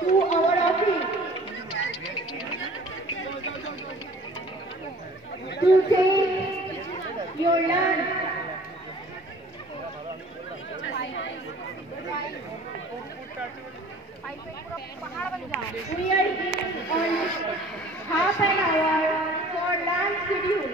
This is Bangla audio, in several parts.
To our office to take your lunch. We are giving only half an hour for lunch schedule.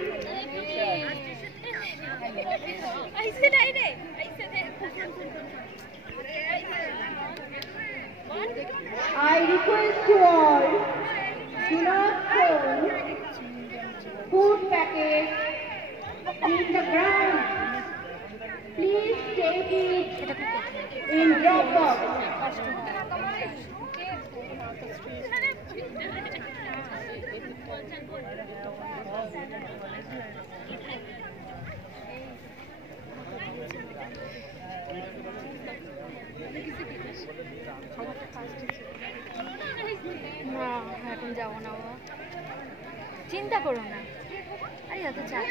I request you all, do not throw food packets in the ground. Please take it in drop box. না এখন যাবো না বাবা, চিন্তা করো না। আরে এত চাপ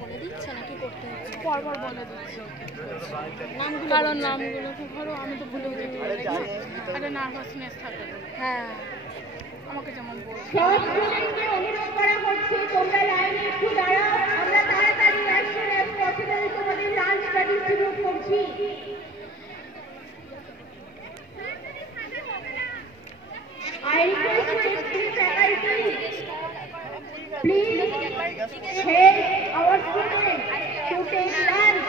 বলে দিচ্ছে নাকি করতে হচ্ছে, পরপর বলে দিচ্ছে নামগুলো, কারণ নামগুলো তো ধরো আমি তো ভুলে যেতে পারি, একটা নার্ভাসনেস থাকে। হ্যাঁ আমাকে যেমন বলছে। সব স্টুডেন্টকে অনুরোধ করা হচ্ছে তোমরা লাইনে একটু দাঁড়াও, আমরা তাড়াতাড়ি as soon as possible তোমাদের লাঞ্চটা ডিস্ট্রিবিউট করছি। I request the faculty, please help our students to take lunch.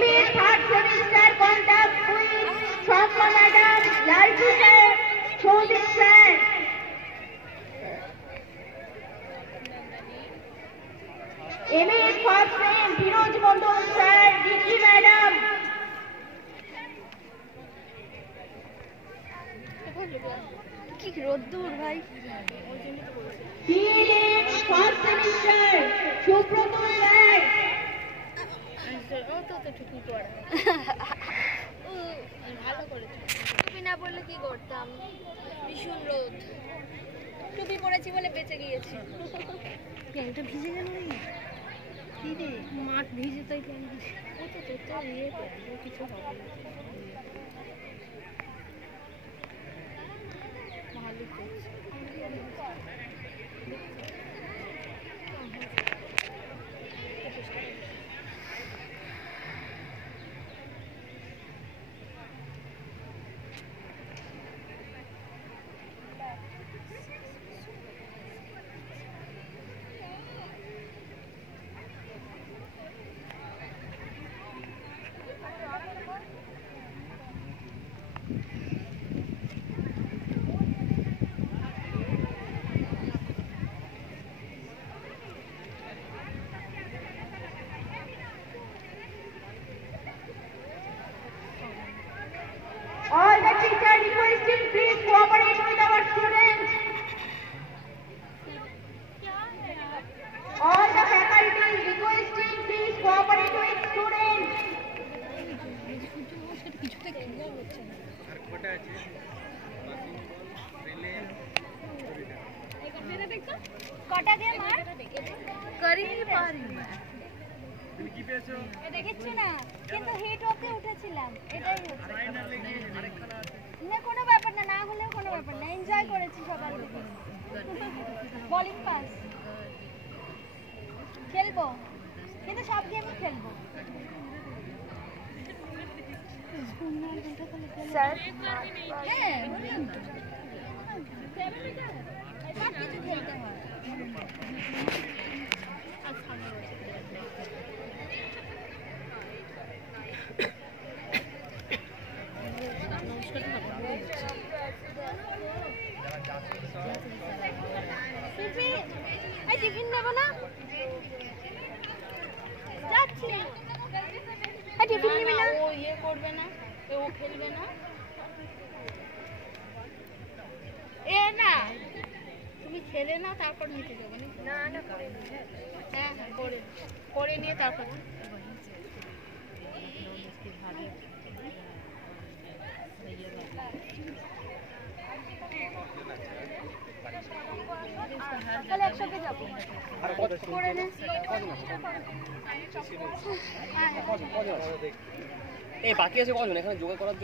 MA third semester contact with Shamba Madam, Lalju sir, Shobit sir. MA first sem, Firoj Mondol sir, Dikki madam. কি রোদ্দুর ভাই। DLA first semester, Subrata sir. ভালো করেছো, টুপি না পরলে কি করতাম, ভীষণ রোদ, টুপি পরেছি বলে বেঁচে গিয়েছি। প্যান্টটা ভিজে গেল কি রে, মাঠ ভিজে তাই প্যান্ট ভিজে, কিছু হবে না। ভালো করছে। All the teachers requesting please cooperate with our students. All the faculties requesting please cooperate with students. কটা দিয়ে মার করি পারি দেখেছি না, কিন্তু হিট অফে উঠেছিলাম, এটাই হচ্ছে না। কোনো ব্যাপার না, না হলেও কোনো ব্যাপার না, এনজয় করেছি সকাল থেকে। বোলিং পাস খেলবো, কিন্তু সব গেমই খেলবো। স্যার হ্যাঁ বললাম তো, সব কিছু খেলতে হয়। টিফিন নেবো না, যাচ্ছি টিফিন নিবি না? করবে না, ও খেলবে না। এ না, তুমি খেলে না তারপর নিতে যাবো না? না করে হ্যাঁ হ্যাঁ করে নিয়ে তারপর তাহলে একসাথে যাবো করে নে। এই বাকি আছে কজন এখানে যোগা করার জন্য?